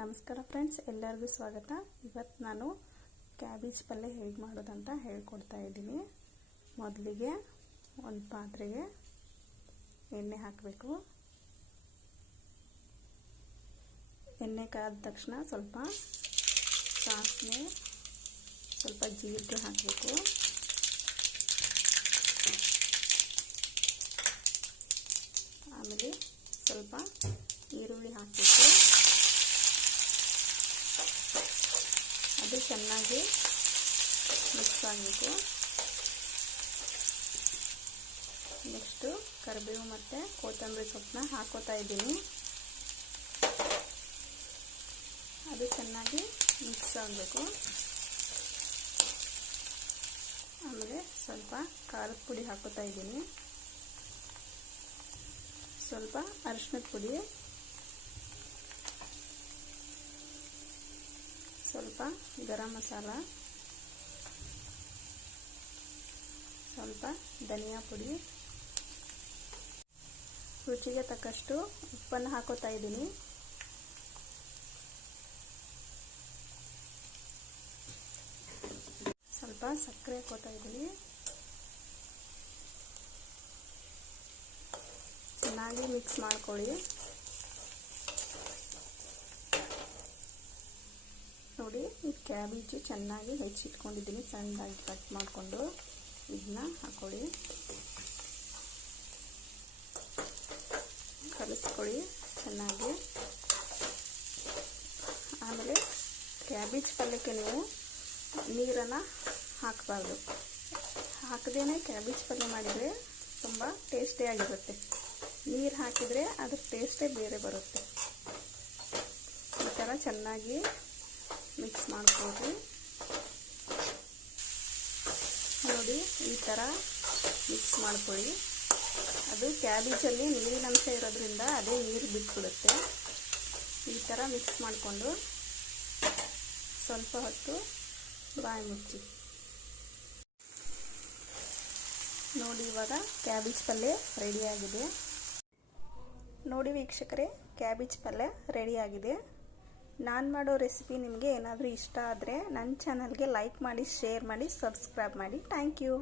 ನಮಸ್ಕಾರ ಫ್ರೆಂಡ್ಸ್, ಎಲ್ಲರಿಗೂ ಸ್ವಾಗತ. ಇವತ್ತು ನಾನು ಕ್ಯಾಬೇಜ್ ಪಲ್ಯ ಹೇಗೆ ಮಾಡೋದಂತ ಹೇಳ್ಕೊಡ್ತಾ ಇದ್ದೀನಿ. ಮೊದಲಿಗೆ ಒಂದು ಪಾತ್ರೆಗೆ ಎಣ್ಣೆ ಹಾಕಬೇಕು. ಎಣ್ಣೆ ಕಾದ ತಕ್ಷಣ ಸ್ವಲ್ಪ ಸಾಸಿವೆ, ಸ್ವಲ್ಪ ಜೀರಿಗೆ ಹಾಕಬೇಕು. ಆಮೇಲೆ ಸ್ವಲ್ಪ ಈರುಳ್ಳಿ ಹಾಕಬೇಕು. ಅದು ಚೆನ್ನಾಗಿ ಮಿಕ್ಸ್ ಆಗಬೇಕು. ನೆಕ್ಸ್ಟು ಕರಿಬೇವು ಮತ್ತು ಕೊತ್ತಂಬರಿ ಸೊಪ್ಪನ್ನ ಹಾಕೋತಾ ಇದ್ದೀನಿ. ಅದು ಚೆನ್ನಾಗಿ ಮಿಕ್ಸ್ ಆಗಬೇಕು. ಆಮೇಲೆ ಸ್ವಲ್ಪ ಖಾರದ ಪುಡಿ ಹಾಕೋತಾ ಇದ್ದೀನಿ, ಸ್ವಲ್ಪ ಅರಿಶಿನದ ಪುಡಿ, ಸ್ವಲ್ಪ ಗರಂ ಮಸಾಲ, ಸ್ವಲ್ಪ ಧನಿಯಾ ಪುಡಿ, ರುಚಿಗೆ ತಕ್ಕಷ್ಟು ಉಪ್ಪನ್ನು ಹಾಕೋತಾ ಇದ್ದೀನಿ. ಸ್ವಲ್ಪ ಸಕ್ಕರೆ ಹಾಕೋತಾ ಇದ್ದೀನಿ. ಚೆನ್ನಾಗಿ ಮಿಕ್ಸ್ ಮಾಡ್ಕೊಳ್ಳಿ. ನೋಡಿ, ಈ ಕ್ಯಾಬೇಜು ಚೆನ್ನಾಗಿ ಹೆಚ್ಚಿಟ್ಕೊಂಡಿದ್ದೀನಿ. ಸಣ್ಣದಾಗಿ ಕಟ್ ಮಾಡಿಕೊಂಡು ಇದನ್ನ ಹಾಕೊಳ್ಳಿ, ಕಲಿಸ್ಕೊಳ್ಳಿ ಚೆನ್ನಾಗಿ. ಆಮೇಲೆ ಕ್ಯಾಬೇಜ್ ಪಲ್ಯಕ್ಕೆ ನೀವು ನೀರನ್ನು ಹಾಕಬಾರ್ದು. ಹಾಕದೇನೆ ಕ್ಯಾಬೇಜ್ ಪಲ್ಯ ಮಾಡಿದರೆ ತುಂಬ ಟೇಸ್ಟಿಯಾಗಿರುತ್ತೆ. ನೀರು ಹಾಕಿದರೆ ಅದ್ರ ಟೇಸ್ಟೇ ಬೇರೆ ಬರುತ್ತೆ. ಈ ಥರ ಚೆನ್ನಾಗಿ ಮಿಕ್ಸ್ ಮಾಡ್ಕೊಳ್ಳಿ. ನೋಡಿ, ಈ ಥರ ಮಿಕ್ಸ್ ಮಾಡ್ಕೊಳ್ಳಿ. ಅದು ಕ್ಯಾಬೇಜಲ್ಲಿ ನೀರಿನ ಅಂಶ ಇರೋದ್ರಿಂದ ಅದೇ ನೀರು ಬಿಟ್ಬಿಡುತ್ತೆ. ಈ ಥರ ಮಿಕ್ಸ್ ಮಾಡಿಕೊಂಡು ಸ್ವಲ್ಪ ಹೊತ್ತು ಬಾಯಿ ಮುಚ್ಚಿ. ನೋಡಿ, ಇವಾಗ ಕ್ಯಾಬೇಜ್ ಪಲ್ಯ ರೆಡಿಯಾಗಿದೆ. ನೋಡಿ ವೀಕ್ಷಕರೇ, ಕ್ಯಾಬೇಜ್ ಪಲ್ಯ ರೆಡಿಯಾಗಿದೆ. ನಾನು ಮಾಡೋ ರೆಸಿಪಿ ನಿಮಗೆ ಏನಾದರೂ ಇಷ್ಟ ಆದರೆ ನನ್ನ ಚಾನಲ್ಗೆ ಲೈಕ್ ಮಾಡಿ, ಶೇರ್ ಮಾಡಿ, ಸಬ್ಸ್ಕ್ರೈಬ್ ಮಾಡಿ. Thank you.